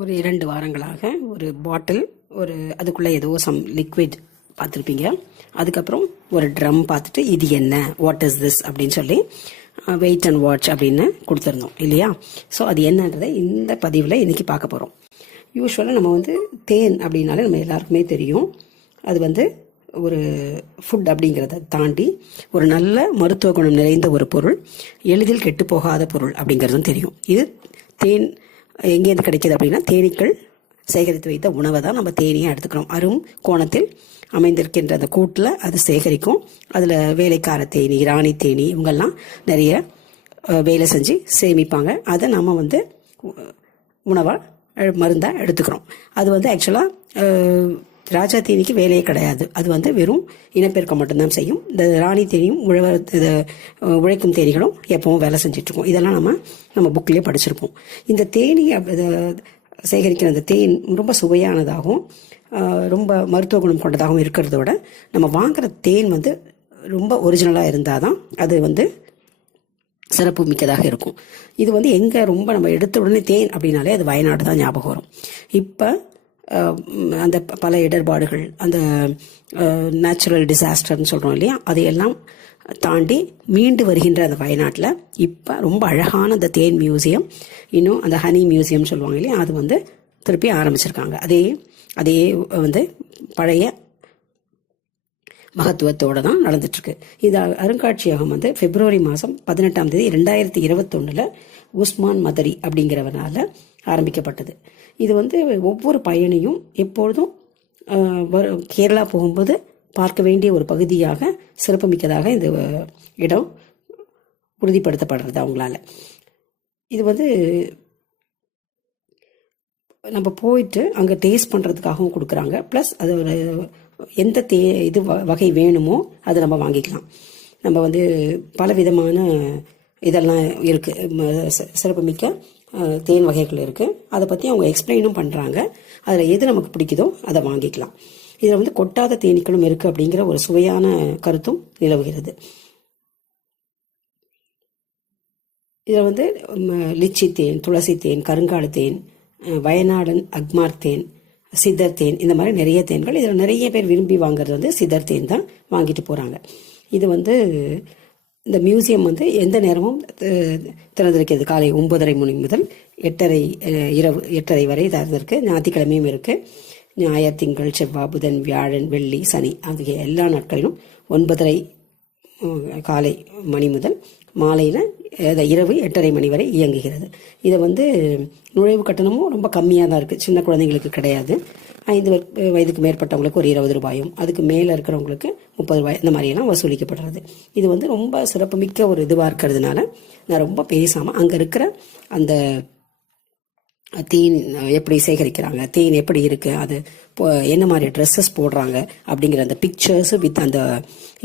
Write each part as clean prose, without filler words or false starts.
ஒரு 2 வாரங்களாக ஒரு பாட்டில் அதுக்குள்ளே ஏதோ சம் லிக்விட் பார்த்துருப்பீங்க. அதுக்கப்புறம் ஒரு ட்ரம் பார்த்துட்டு இது என்ன, வாட் இஸ் திஸ் அப்படின்னு சொல்லி வெயிட் அண்ட் வாட்ச் அப்படின்னு கொடுத்துருந்தோம் இல்லையா? ஸோ அது என்னன்றதை இந்த பதிவில் இன்றைக்கி பார்க்க போகிறோம். யூஸ்வலாக நம்ம தேன் அப்படின்னாலே நம்ம எல்லாருக்குமே தெரியும். அது ஒரு ஃபுட் அப்படிங்கிறத தாண்டி ஒரு நல்ல மருத்துவ குணம் நிறைந்த ஒரு பொருள், எளிதில் கெட்டு போகாத பொருள் அப்படிங்கிறதும் தெரியும். இது தேன் எங்கேருந்து கிடைக்கிது அப்படின்னா, தேனீக்கள் சேகரித்து வைத்த உணவை தான் நம்ம தேனியாக எடுத்துக்கிறோம். அரும் கோணத்தில் அமைந்திருக்கின்ற அந்த கூட்டில் அது சேகரிக்கும். அதில் வேலைக்கார தேனி, ராணி தேனி இவங்கெல்லாம் நிறைய வேலை செஞ்சு சேமிப்பாங்க. அதை நம்ம உணவாக மருந்தாக எடுத்துக்கிறோம். அது ஆக்சுவலாக ராஜா தேனிக்கு வேலையே கிடையாது. அது வெறும் இனப்பெருக்கம் மட்டும்தான் செய்யும். இந்த ராணி தேனியும் உழைக்கும் தேனிகளும் எப்பவும் வேலை செஞ்சிட்ருக்கோம். இதெல்லாம் நம்ம புக்லேயே படிச்சிருப்போம். இந்த தேனி சேகரிக்கிற அந்த தேன் ரொம்ப சுவையானதாகவும் ரொம்ப மருத்துவ குணம் கொண்டதாகவும் இருக்கிறதோட நம்ம வாங்குற தேன் ரொம்ப ஒரிஜினலாக இருந்தால் தான் அது சிறப்பு மிக்கதாக இருக்கும். இது எங்கே ரொம்ப நம்ம எடுத்த உடனே தேன் அப்படின்னாலே அது வயநாடு தான் ஞாபகம் வரும். இப்போ அந்த பல இடர்பாடுகள், அந்த நேச்சுரல் டிசாஸ்டர்னு சொல்கிறோம் இல்லையா, அதையெல்லாம் தாண்டி மீண்டு வருகின்ற அந்த வயநாட்டில் இப்போ ரொம்ப அழகான அந்த தேன் மியூசியம், இன்னும் அந்த ஹனி மியூசியம் சொல்லுவாங்க இல்லையா, அது திருப்பி ஆரம்பிச்சிருக்காங்க. அதே பழைய மகத்துவத்தோடு தான் நடந்துட்டுருக்கு. இது அருங்காட்சியகம் பிப்ரவரி மாதம் 18ஆம் தேதி 2021 உஸ்மான் மதரி அப்படிங்கிறவனால ஆரம்பிக்கப்பட்டது. இது ஒவ்வொரு பயணியும் எப்பொழுதும் கேரளா போகும்போது பார்க்க வேண்டிய ஒரு பகுதியாக சிறப்புமிக்கதாக இந்த இடம் உறுதிப்படுத்தப்படுறது அவங்களால. இது நம்ம போயிட்டு அங்கே டேஸ்ட் பண்ணுறதுக்காகவும் கொடுக்குறாங்க. ப்ளஸ் அது ஒரு எந்த வகை வேணுமோ அதை நம்ம வாங்கிக்கலாம். நம்ம பல விதமான இதெல்லாம் இருக்குது, சிறப்புமிக்க தேன் வகைகள் இருக்குது. அதை பற்றி அவங்க எக்ஸ்பிளைனும் பண்ணுறாங்க. அதில் எது நமக்கு பிடிக்குதோ அதை வாங்கிக்கலாம். இதில் கொட்டாத தேனீக்களும் இருக்குது அப்படிங்கிற ஒரு சுவையான கருத்தும் நிலவுகிறது. இதில் லிச்சி தேன், துளசி தேன், கருங்காடு தேன், வயநாடன் அக்மார் தேன், சித்தர் தேன், இந்த மாதிரி நிறைய தேன்கள். இதில் நிறைய பேர் விரும்பி வாங்குறது சித்தர் தேன் தான் வாங்கிட்டு போகிறாங்க. இது இந்த மியூசியம் எந்த நேரமும் திறந்திருக்கிறது. காலை 9:30 மணி முதல் 8:30 இரவு 8:30 வரை திறந்திருக்கு. ஞாயிற்றுக்கிழமையும் இருக்குது. ஞாயிறு, திங்கள், செவ்வாய், புதன், வியாழன், வெள்ளி, சனி ஆகிய எல்லா நாட்களிலும் 9:30 காலை மணி முதல் மாலையில் இரவு 8:30 மணி வரை இயங்குகிறது. இதை நுழைவு கட்டணமும் ரொம்ப கம்மியாக தான் இருக்குது. சின்ன குழந்தைங்களுக்கு கிடையாது. 5 வயதுக்கு மேற்பட்டவங்களுக்கு ஒரு 20 ரூபாயும், அதுக்கு மேலே இருக்கிறவங்களுக்கு 30 ரூபாய், இந்த மாதிரியெல்லாம் வசூலிக்கப்படுறது. இது ரொம்ப சிறப்புமிக்க ஒரு இதுவாக இருக்கிறதுனால நான் ரொம்ப பேசாமல் அங்கே இருக்கிற அந்த தேன் எப்படி சேகரிக்கிறாங்க, தேன் எப்படி இருக்குது, அது என்ன மாதிரி ட்ரெஸ்ஸஸ் போடுறாங்க அப்படிங்கிற அந்த பிக்சர்ஸ் வித் அந்த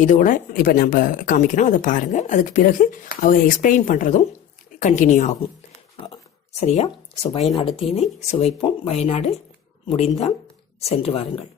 இதோட இப்போ நம்ம காமிக்கிறோம். அதை பாருங்கள். அதுக்கு பிறகு அவங்க எக்ஸ்பிளைன் பண்ணுறதும் கண்டினியூ ஆகும். சரியா? ஸோ வயநாடு தேனை சுவைப்போம். வயநாடு முடிந்தால் சென்று வாருங்கள்.